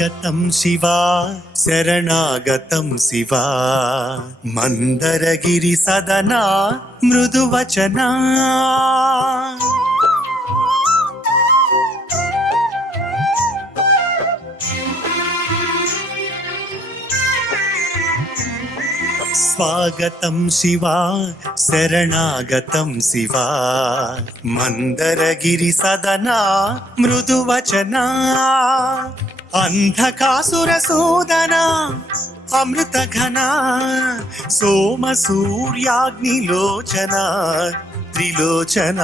స్వాగతం శివా శరణాగతం శివా మందరగిరి సదనా మృదువచనా స్వాగతం శివా శరణాగతం శివా మందరగిరి సదనా మృదువచనా అంధకాసుర సోదనా అమృత ఘనా సోమ సూర్యాగ్నిలోచన త్రిలోచన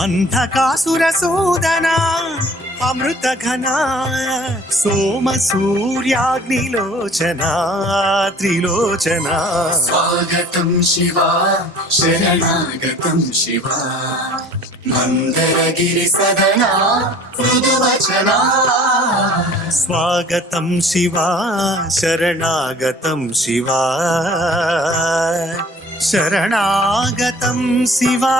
అంధకాసుర సోదనా అమృత ఘనా సోమ సూర్యాగ్నిలోచన త్రిలోచన స్వాగతం శివా శరణాగతం శివా మందరగిరి సదనా మృదువచనా స్వాగతం శివా శరణాగతం శివా శరణాగతం శివా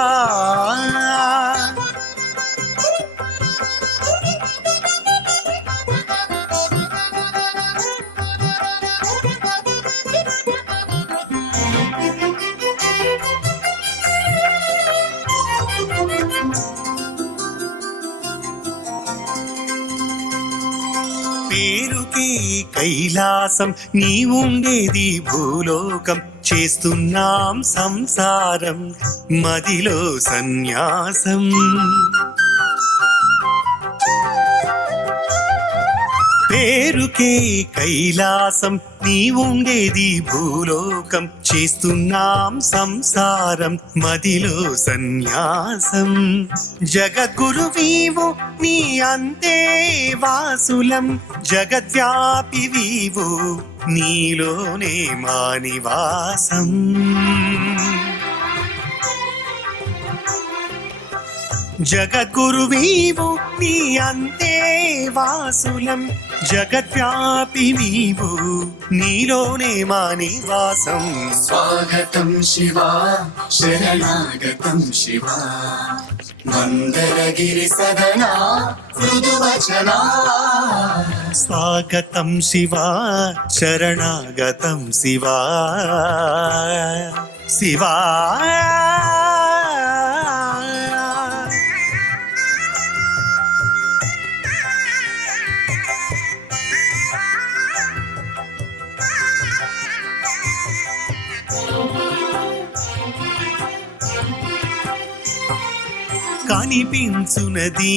పేరుకే కైలాసం నీ ఉండేది భూలోకం చేస్తున్నాం సంసారం మదిలో సన్యాసం పేరుకే కైలాసం నీ ఉండేది భూలోకం చేస్తున్నాం సంసారం మదిలో సన్యాసం జగద్గురువీవు నీ అంతే వాసులం జగద్వ్యాపివీవు నీలోనే మా నివాసం జగద్గురువీవు నీ అంతే వాసులం జగద్వ్యాపివీవు నీలోనే మా నివాసం స్వాగతం శివా శరణాగతం శివా మందరగిరి సదనా మృదువచనా స్వాగతం శివా శరణాగతం శివా శివా కనిపించునది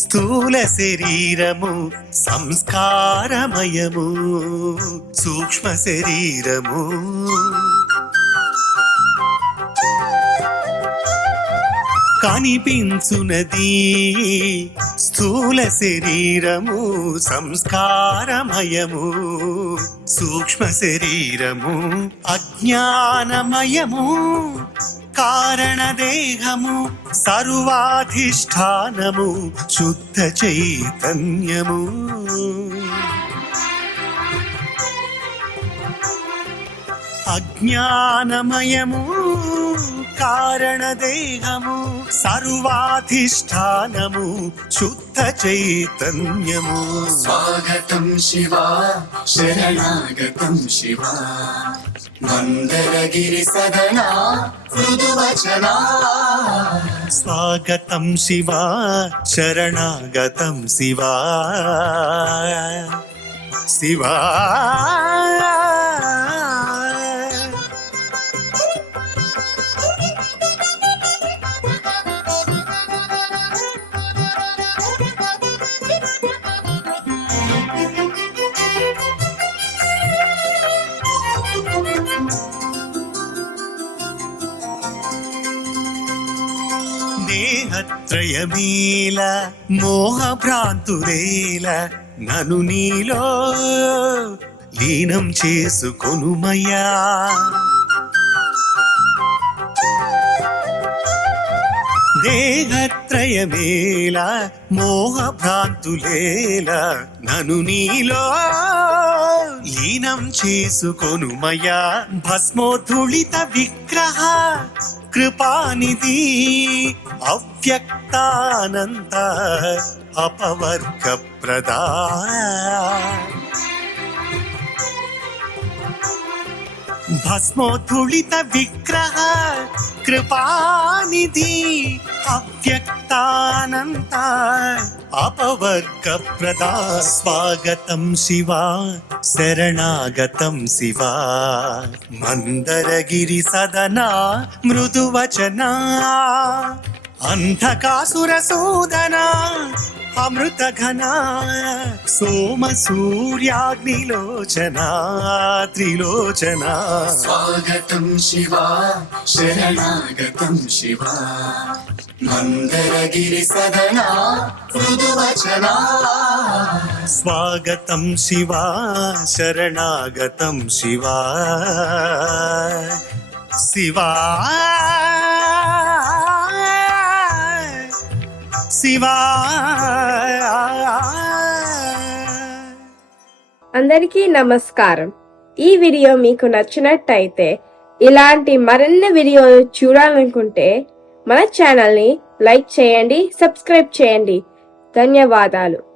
స్థూల శరీరము సంస్కారమయము సూక్ష్మ శరీరము కనిపించునది స్థూల శరీరము సంస్కారమయము సూక్ష్మ శరీరము అజ్ఞానమయము కారణదేహము సర్వాధిష్టానము శుద్ధ చైతన్యము అజ్ఞానమయము కారణదేహము సర్వాధిష్టానము శుద్ధ చైతన్యము స్వాగతం శివా శరణాగతం శివా మందరగిరి సదనా మృదువచనా స్వాగతం శివా శరణాగతం శివా శివా దేహత్రయమేల మోహ భ్రాంతులేల నను నీలో లీనం చేసుకొనుమయ్యా దేహత్రయమేల మోహ భ్రాంతులేల నను నీలో లీనం చేసుకొనుమయ్యా భస్మోద్ధుళిత విగ్రహ కృపానిధి అవ్యక్తానంత అపవర్గ ప్రదా భస్మోద్ధుళిత విగ్రహ కృపానిధి అవ్యక్తానంత అపవర్గ ప్రదా స్వాగతం శివా శరణాగతం శివా మందరగిరి సదనా మృదువచనా అంధకాసుర సూదనా అమృత ఘనా సోమ సూర్యాగ్నిలోచనా త్రిలోచనా స్వాగతం శివా శరణాగతం శివా మందరగిరి సదనా మృదువచనా స్వాగతం శివా శరణాగతం శివా శివా శివా. అందరికీ నమస్కారం. ఈ వీడియో మీకు నచ్చినట్టయితే ఇలాంటి మరిన్ని వీడియోలు చూడాలనుకుంటే మన ఛానల్ని లైక్ చేయండి, సబ్స్క్రైబ్ చేయండి. ధన్యవాదాలు.